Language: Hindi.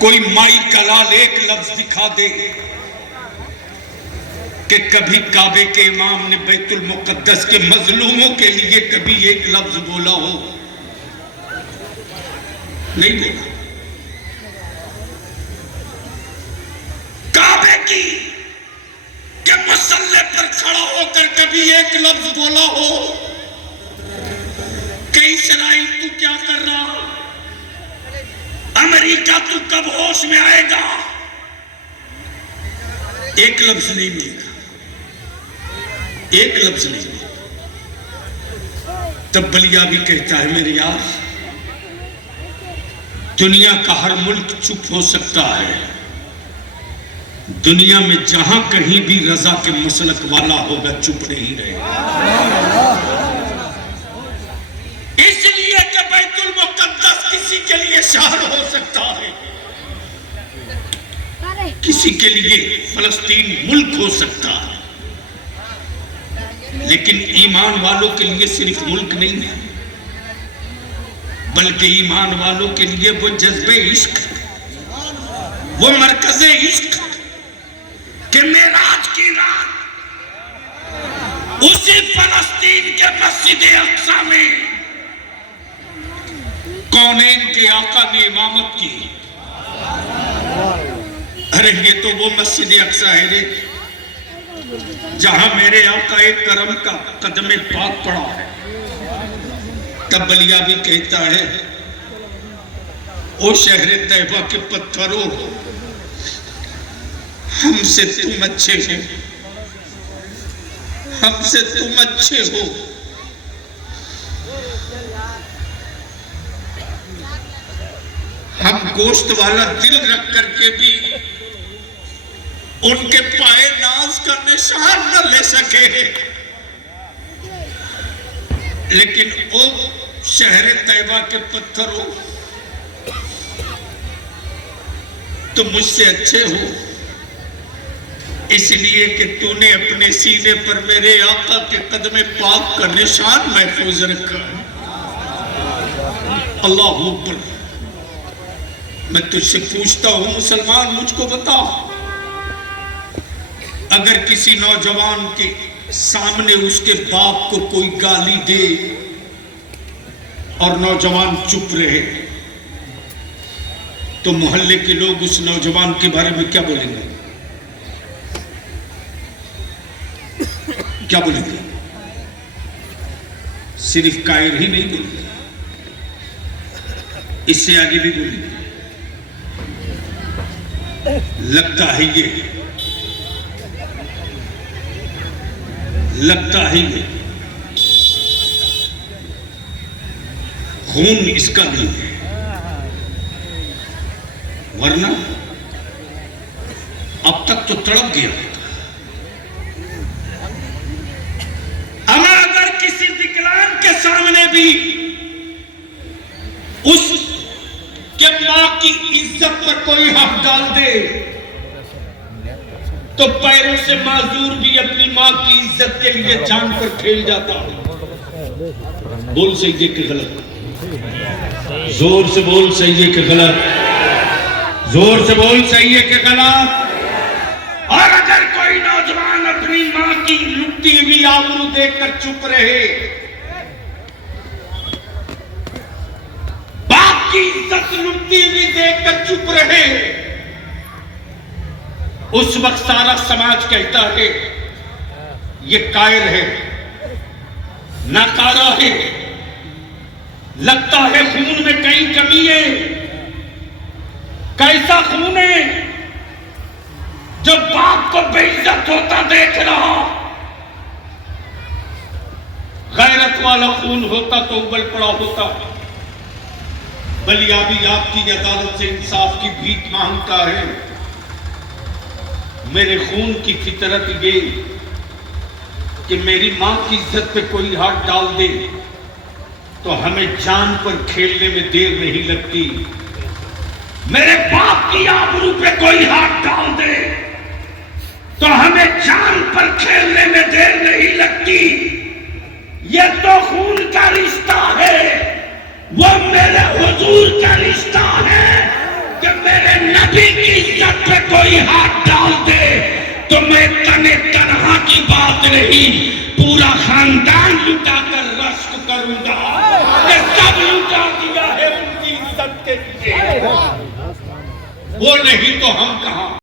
कोई माई का लाल एक लफ्ज दिखा दे कि कभी काबे के इमाम ने बैतुल मुकद्दस के मजलूमों के लिए कभी एक लफ्ज बोला हो? नहीं बोला। काबे की के मसल्ले पर खड़ा होकर कभी एक लफ्ज बोला हो कि इस्राइल तू क्या कर रहा, अमेरिका तू कब होश में आएगा? एक लफ्ज नहीं मिलेगा, एक लफ्ज नहीं मिलेगा। तब बलिया भी कहता है मेरे यार, दुनिया का हर मुल्क चुप हो सकता है, दुनिया में जहां कहीं भी रजा के मसलक वाला होगा चुप नहीं रहेगा। इसलिए कि बैतुल मुकद्दस किसी के लिए शहर हो सकता है, किसी के लिए फलस्तीन मुल्क हो सकता है, लेकिन ईमान वालों के लिए सिर्फ मुल्क नहीं है, बल्कि ईमान वालों के लिए वो जज्बे इश्क, वो मरकज़े इश्क कि मेराज की रात उसी फलस्तीन के मस्जिद अक्सा में कौनैन के आका ने इमामत की। अरे ये तो वो मस्जिद अक्सा है रे जहां मेरे आका एक करम का कदम पाक पड़ा है। तब बलिया भी कहता है, ओ शहर तैयबा के पत्थरों, हमसे तुम अच्छे हो, हमसे तुम अच्छे हो। हम गोश्त वाला दिल रख करके भी उनके पाए नाज का निशान न ले सके, लेकिन ओ शहर तैयबा के पत्थरों, तुम मुझसे अच्छे हो इसलिए कि तूने अपने सीने पर मेरे आका के कदम पाक का निशान महफूज रखा। अल्लाह अकबर। मैं तुझसे पूछता हूं मुसलमान, मुझको बता, अगर किसी नौजवान के सामने उसके बाप को कोई गाली दे और नौजवान चुप रहे तो मोहल्ले के लोग उस नौजवान के बारे में क्या बोलेंगे? क्या बोलेंगे? सिर्फ कायर ही नहीं बोलेंगे, इससे आगे भी बोलेंगे। लगता है ये, लगता है ये खून इसका नहीं है, वरना अब तक तो तड़प गया होता। अगर किसी विकलांग के सामने भी उस के मां की इज्जत पर कोई हक डाल दे तो पैरों से माजूर भी अपनी मां की इज्जत के लिए जान पर खेल जाता है। बोल सही है कि गलत? जोर से बोल, सही है कि गलत? जोर से बोल, सही है कि गलत? और अगर कोई नौजवान अपनी मां की लुटती हुई आबरू देखकर चुप रहे, बाप की इज्जत लुटती हुई देखकर चुप रहे, उस वक्त सारा समाज कहता है ये कायर है, नाकारा है, लगता है खून में कहीं कमी है। कैसा खून है जो बाप को बेइज्जत होता देख रहा? गैरत वाला खून होता तो उबल पड़ा होता। बलिया भी आपकी अदालत से इंसाफ की भीख मांगता है। मेरे खून की फितरत ये कि मेरी मां की इज्जत पे कोई हाथ डाल दे तो हमें जान पर खेलने में देर नहीं लगती। मेरे बाप की आबरू पे कोई हाथ डाल दे तो हमें जान पर खेलने में देर नहीं लगती। ये तो खून का रिश्ता है, वो मेरे हुजूर का रिश्ता है कि मेरे कोई हाथ डाल दे तो मैं तने तनहा की बात नहीं, पूरा खानदान लुटा कर रश्क करूंगा। ये सब लुटा दिया है उनकी इज्जत के लिए, वो नहीं तो हम कहां।